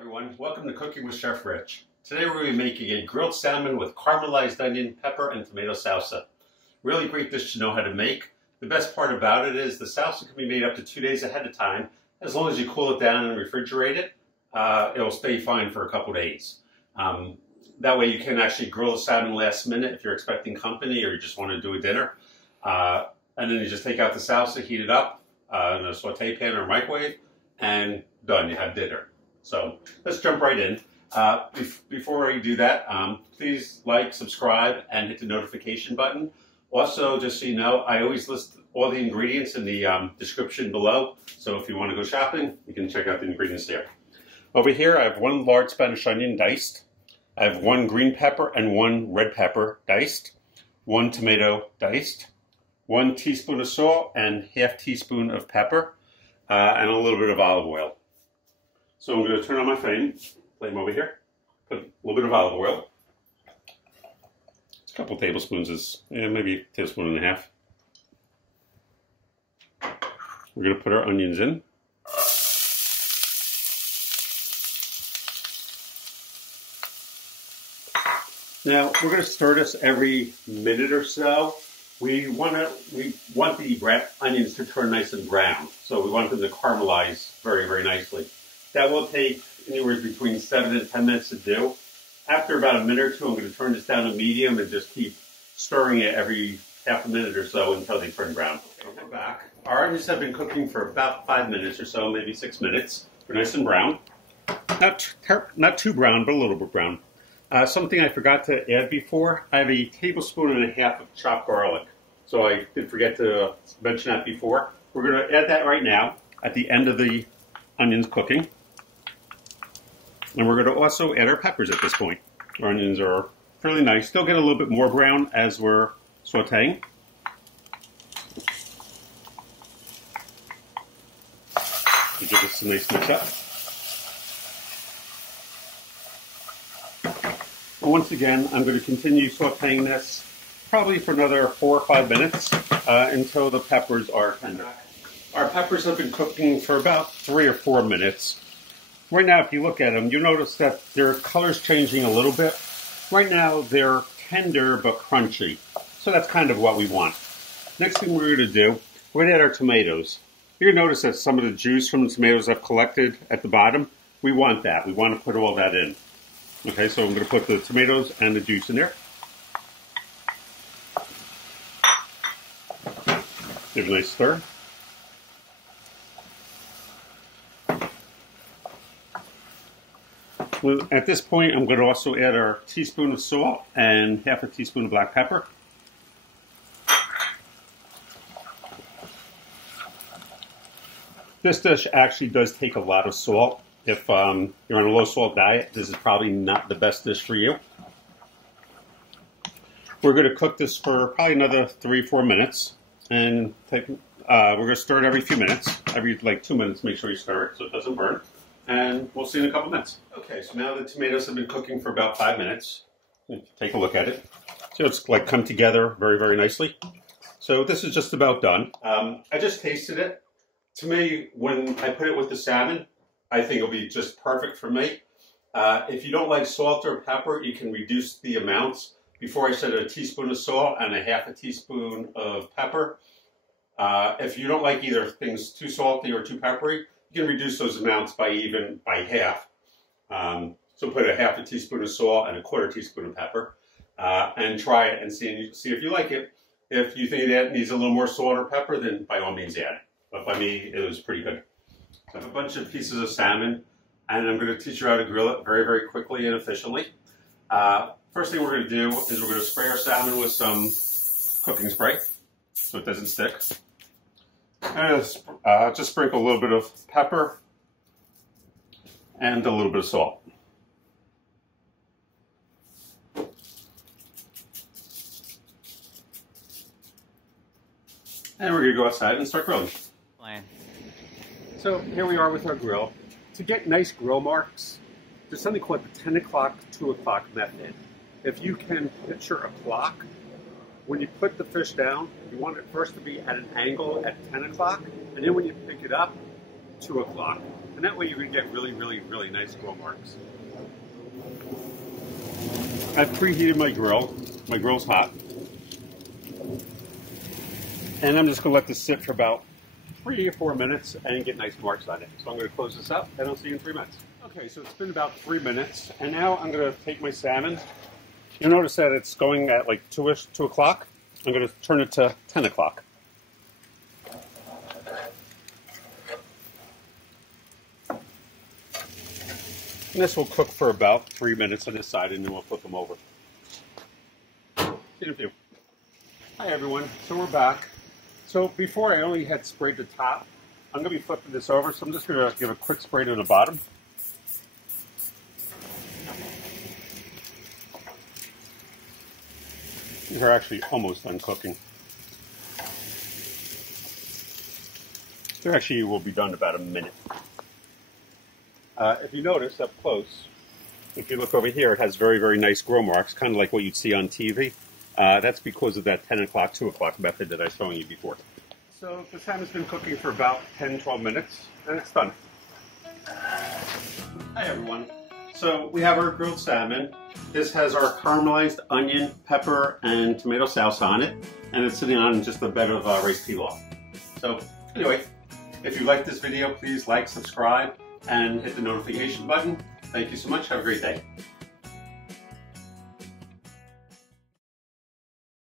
Everyone, welcome to Cooking with Chef Rich. Today we're going to be making a grilled salmon with caramelized onion, pepper, and tomato salsa. Really great dish to know how to make. The best part about it is the salsa can be made up to 2 days ahead of time. As long as you cool it down and refrigerate it, it'll stay fine for a couple days. That way you can actually grill the salmon last minute if you're expecting company or you just want to do a dinner. And then you just take out the salsa, heat it up in a saute pan or microwave, and done, you have dinner. So let's jump right in. Before we do that, please like, subscribe, and hit the notification button. Also, just so you know, I always list all the ingredients in the description below. So if you want to go shopping, you can check out the ingredients there. Over here, I have 1 large Spanish onion diced. I have 1 green pepper and 1 red pepper diced. 1 tomato diced. 1 teaspoon of salt and ½ teaspoon of pepper. And a little bit of olive oil. So I'm going to turn on my flame over here, put a little bit of olive oil. It's a couple tablespoons, maybe a tablespoon and a half. We're going to put our onions in. Now we're going to stir this every minute or so. We want the onions to turn nice and brown, so we want them to caramelize very, very nicely. That will take anywhere between 7 and 10 minutes to do. After about a minute or two, I'm going to turn this down to medium and just keep stirring it every half a minute or so until they turn brown. Okay, we're back. Our onions have been cooking for about 5 minutes or so, maybe 6 minutes. They're nice and brown. Not too brown, but a little bit brown. Something I forgot to add before, I have a tablespoon and a half of chopped garlic. So I did forget to mention that before. We're going to add that right now at the end of the onions cooking. And we're going to also add our peppers at this point. Our onions are fairly nice. They'll get a little bit more brown as we're sauteing. To give this a nice mix up. And once again, I'm going to continue sauteing this probably for another 4 or 5 minutes until the peppers are tender. Our peppers have been cooking for about 3 or 4 minutes. Right now, if you look at them, you'll notice that their color's changing a little bit. Right now, they're tender but crunchy. So that's kind of what we want. Next thing we're going to do, we're going to add our tomatoes. You're going to notice that some of the juice from the tomatoes I've collected at the bottom, we want that. We want to put all that in. Okay, so I'm going to put the tomatoes and the juice in there. Give it a nice stir. At this point, I'm going to also add our teaspoon of salt and ½ a teaspoon of black pepper. This dish actually does take a lot of salt. If you're on a low salt diet, this is probably not the best dish for you. We're going to cook this for probably another 3 or 4 minutes. And we're going to stir it every few minutes. Every 2 minutes, make sure you stir it so it doesn't burn. And we'll see in a couple minutes. Okay, so now the tomatoes have been cooking for about 5 minutes. Take a look at it. So it's come together very, very nicely. So this is just about done. I just tasted it. To me, when I put it with the salmon, I think it'll be just perfect for me. If you don't like salt or pepper, you can reduce the amounts. Before I said a teaspoon of salt and a ½ a teaspoon of pepper. If you don't like either things too salty or too peppery, you can reduce those amounts by half. So put a ½ a teaspoon of salt and a ¼ teaspoon of pepper. And try it and see if you like it. If you think that needs a little more salt or pepper, then by all means add it. But by me, it was pretty good. So I have a bunch of pieces of salmon, and I'm going to teach you how to grill it very, very quickly and efficiently. First thing we're going to do is we're going to spray our salmon with some cooking spray so it doesn't stick. And just sprinkle a little bit of pepper and a little bit of salt. And we're going to go outside and start grilling. So here we are with our grill. To get nice grill marks, there's something called the 10 o'clock, 2 o'clock method. If you can picture a clock, when you put the fish down, you want it first to be at an angle at 10 o'clock, and then when you pick it up, 2 o'clock. And that way you're going to get really, really, really nice grill marks. I've preheated my grill. My grill's hot. And I'm just going to let this sit for about 3 or 4 minutes and get nice marks on it. So I'm going to close this up and I'll see you in 3 minutes. Okay, so it's been about 3 minutes. And now I'm going to take my salmon. You'll notice that it's going at like 2 o'clock. I'm going to turn it to 10 o'clock. And this will cook for about 3 minutes on this side, and then we'll flip them over. See you in a few. Hi everyone, so we're back. So before I only had sprayed the top, I'm going to be flipping this over, so I'm just going to give a quick spray to the bottom. These are actually almost done cooking. They actually will be done in about a minute. If you notice up close, if you look over here, it has very, very nice grill marks, kind of like what you'd see on TV. That's because of that 10 o'clock, 2 o'clock method that I was showing you before. So the salmon's been cooking for about 10, 12 minutes, and it's done. Hi everyone. So we have our grilled salmon. This has our caramelized onion, pepper, and tomato salsa on it, and it's sitting on just a bed of rice pilaf. So anyway, if you like this video, please like, subscribe, and hit the notification button. Thank you so much. Have a great day.